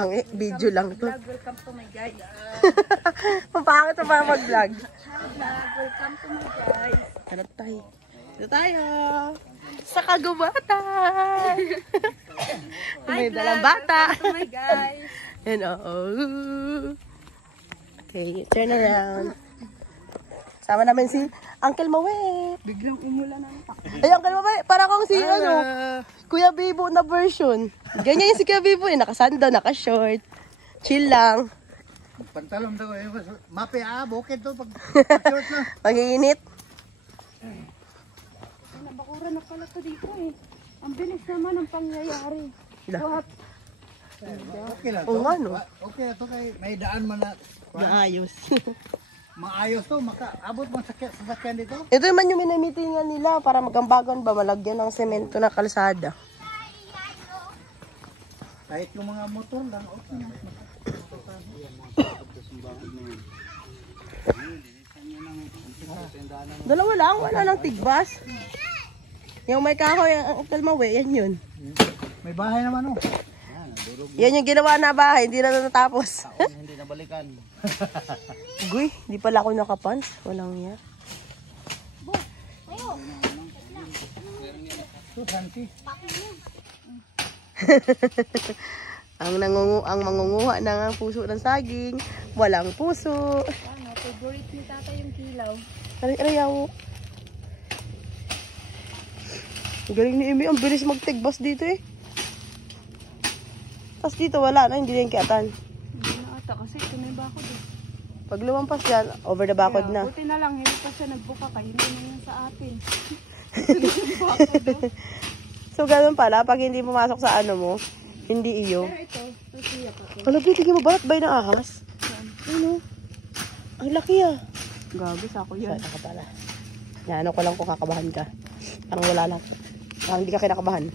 Pangit, video lang to. Welcome to my guys. Pangit to para mag-vlog. Welcome to my guys. Ano tayo? Ito tayo. Sa kagubatan. May dalang bata. Welcome to my guys. And oh. Okay, turn around. Sama namin si Uncle Mawe. Biglang umulan ang tak. Ay, Uncle Mawe, para kang si Kuya Bibo na version. Ganyan yung si Kuya Bibo eh. Nakasando, nakashort. Chill lang. Pantalon daw eh. Mapi bukid to pag short na. Mag-iinit. Nabakuran na pala to dito eh. Ang bilis naman ang pangyayari. What? Okay lang to. Oo nga no. Okay to kay may daan man na. Maayos. Maayos to, makaabot man sa sasakyan dito. Ito naman yung minamitingan nila para magambagan ba malagyan ng semento na kalsada. Kahit yung mga motor lang, okay na. Dalawa lang, wala lang tigbas. Yung may kahoy, ang Uncle Mawe, yan yun. May bahay naman oh. Yan yung ginawa na bahay, hindi na natapos. Hindi nabalikan. Guy, di pala ako nakapans. Walang niya. ang mangunguha ng puso ng saging, walang puso. Ano, favorite ni tata yung kilaw. Aray-arayaw. Galing ni Amy, ang bilis magtigbas dito eh. Tapos dito wala na, hindi na yung kiatan. Hindi na ata kasi ito may bakod eh. Pag lumampas yan, over the bakod na. Buti na lang, hindi pa siya nagbuka kayo. Hindi na yan sa atin. So ganun pala, pag hindi pumasok sa ano mo, hindi iyo. Pero ito, siya pa to. Alam mo, tigil mo balat ba yung ahas? Ano? Ang laki ah. Gago sa ako yan. Saan ka pala? Ano ko lang kung kakabahan ka. Parang wala lang. Parang hindi ka kinakabahan.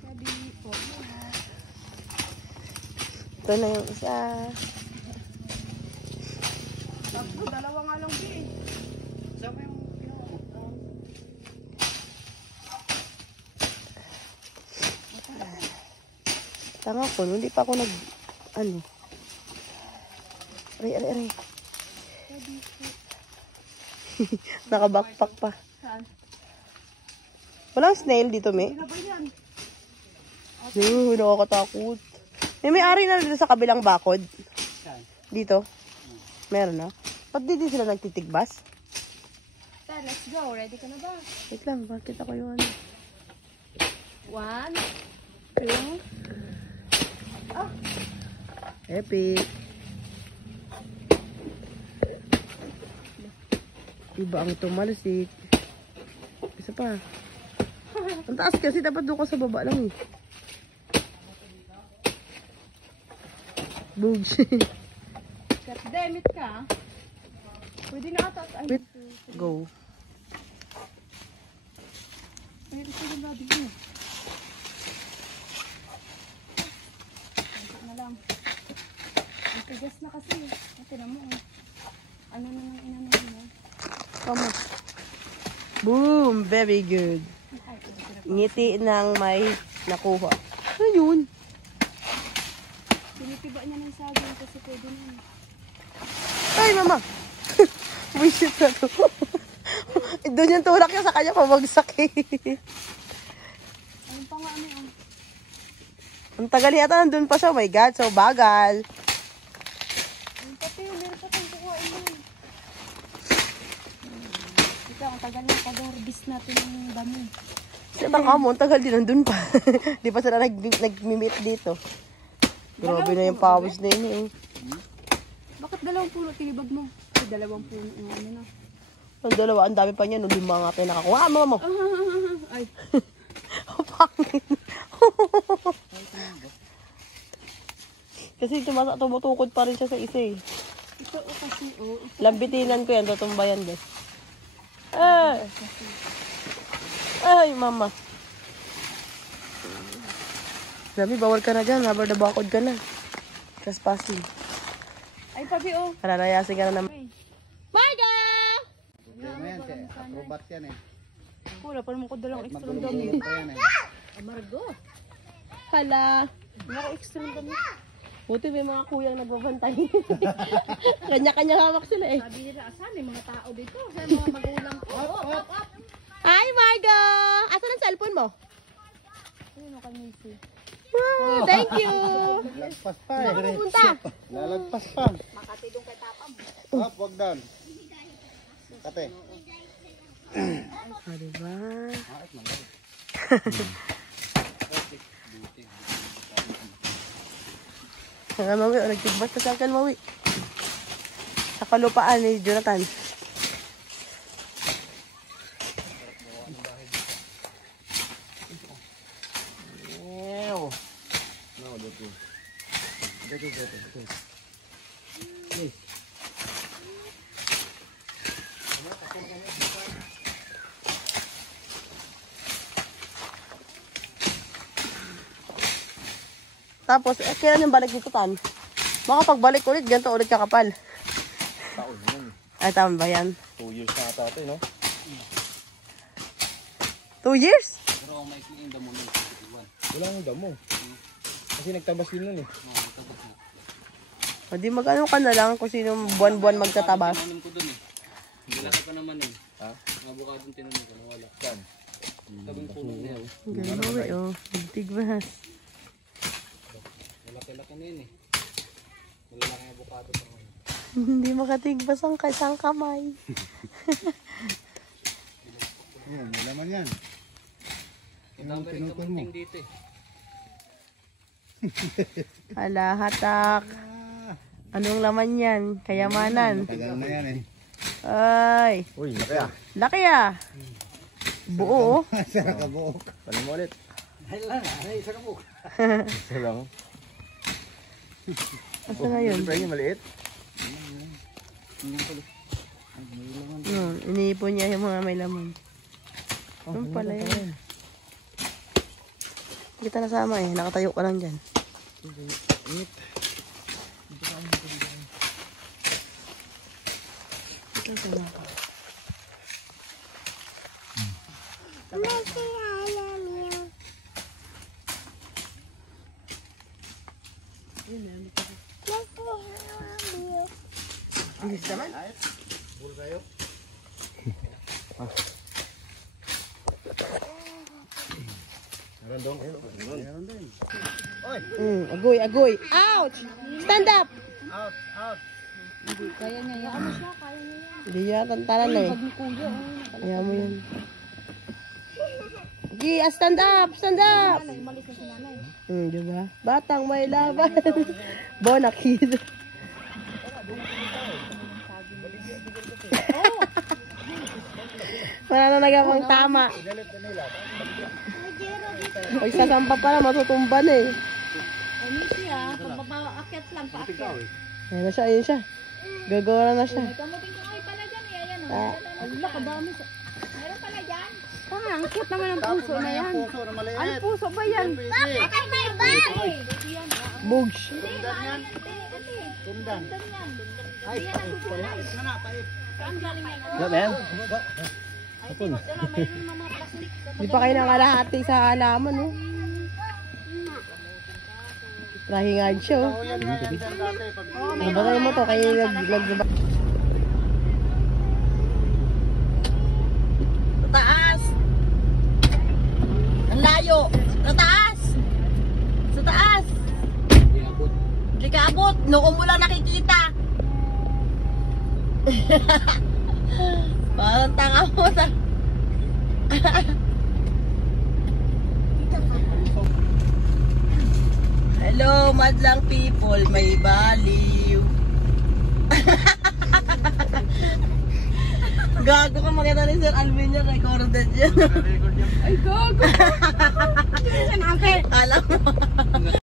Sabi po. Ito na yung isa. Tapos, dalawa nga lang di eh. Sama yung Tanga ko, hindi pa ako ano. Aray. Naka-backpack pa. Saan? Walang snail dito, me. Ano ba yan? Nakakatakot. May-ari na dito sa kabilang bakod. Dito. Meron na. Ba't di sila nagtitigbas? Let's go. Ready ka na ba? Wait lang, bakit ako yung ano? 1, 2. Oh. Epic. Iba ang tumalsik. Isa pa. Ang taas kasi dapat doon ka sa baba lang eh. Bugs. God damn it ka. Pwede na ata. Ay, Wait. Go. Ay, ito yung labi mo. Ito na lang. Ang tigas na kasi. Ito na mo. Ano na nang inanayin mo? Tama. Boom! Very good. Ngiti ng may nakuha. Ano yun? Pinitiba niya ng saging kasi pwede na yun. Ay, mama! Wisit na to. Doon yung tulak niya sa kanya pabagsak eh. Ayun pa nga ano yun. Ang tagal yata nandun pa siya. Oh my God, so bagal. Ayun pati, meron pa tayong kukuhain mo. Ito, ang tagal na pag-harvest natin ng damo. Kasi baka mo, ang tagal din nandun pa. Di pa sila nag-meet dito. Grabe na yung pawis na yun. Bakit 2 puno tinibag mo? Ay, 2 puno yung ano na. Ang dalawa, ang dami pa niya. No, 5 nga tayo nakakuha. Mama mo. Ay. Pangin. Kasi tumutukod pa rin siya sa isa eh. Ito o kasi o. Lambitinan ko yan, tutumba yan guys. Ay, mama. Sabi, bawal ka na dyan. Habang nabakod ka na. Trespassing. Ay, pabi o. Kalalayasin ka na naman. Marga! acrobat yan eh. Wala pa naman ko dalang extra Magulong dami. pa yan eh. Margo. Hala. Naka-extreme kami. Buti may mga kuyang nagbabantay. Kanya-kanya hawak sila eh. Sabi nila, asan yung mga tao dito? Sa mga magulang ko. Up. Hi, Margo! Asan ang cellphone mo? Ayun, kami. Wow, thank you! Lalagpas pa Saan ka eh. pupunta? Lalagpas pa. Makatidong kay tapam. Hop, wag down. Kate. Ah, diba? Nga mawi, o nagtigbas ka sa akin mawi. Sa kalupaan ni Jonathan. Ew. No, dito. Dito. Please. Tapos, kailan yung balik dito, Tan? Makapagbalik ulit, ganito ulit kakapal. Taon naman. Ay, tama ba yan? 2 years na ata ito, no? 2 years? Pero may yung damo nun. Wala yung damo. Kasi nagtabas din nun eh. O di mag-ano ka na lang kung sino buwan-buwan magtatabas. Tinanim ko dun eh. Nilaki ko naman eh. Ha? Mga bukadong tinanim ko, nawala. Saan? Tabing puno niya. Gano'n eh, oh. Tigbas. Malaki-laki na yun eh. Malalaki ang bukado pa ngayon. Hindi makatigbas ang isang kamay. Yan, may laman yan. Kita ba rin kamunting dito eh. Ala, hatak. Anong laman yan? Kayamanan. Tagal na yan eh. Ay, Uy, laki ah. laki ah. Buo, oh. Sarap ka buok. Paano mo ulit? Isa ka buok. Isa lang. Asa na yun? Siyempre yung maliit. Iniipon niya yung mga may laman. Ano pala yan? Hindi kita nasama eh. Nakatayo ka lang dyan. Bilis naman. Puro kayo. Meron doon. Meron din. Oy! Agoy, agoy. Ouch! Stand up! Out! Out! Kaya niya. Yan ano siya, kaya niya yan. Hindi niya tantanan eh. Pag ni kuya, Kaya mo yan. Gi, stand up! Stand up! nanay, umalis na si nanay. Diba? Batang may laban. Bona kid. Wala na nagawang tama. Pag sasampa pa na, matutumban eh. Ay, Missy ah, pagbaba-akyat lang, paakyat. Ayan na siya, ayun siya. Gagawa na siya. May kamuting kahoy pala dyan eh, ayan o. Allah, kadami. Meron pala dyan. Ang cute naman ang puso na yan. Puso na maliit. Ano puso ba yan? Bakit may bag? Bugs. Tundan yan. Tundan. Ay, pait na na, pait. Saan galing yan? Ano ba yan? Ay, tinodala, mayroon ng mga plastic. Di pa kayo nakalahati sa halaman, oh. Rahingad siya, oh. Yan dati. Pag Nabagay mo to, kayo nagbaba. Sa taas! Ang layo! Sa taas! Sa taas! Hindi ka abot! Noong mo lang nakikita! Parang tanga mo sa... Hello, madlang people, may baliw. Gago ka, makita ni Sir Alvin yan, recorded yan. Ay, gago! Saan ate? Alam mo.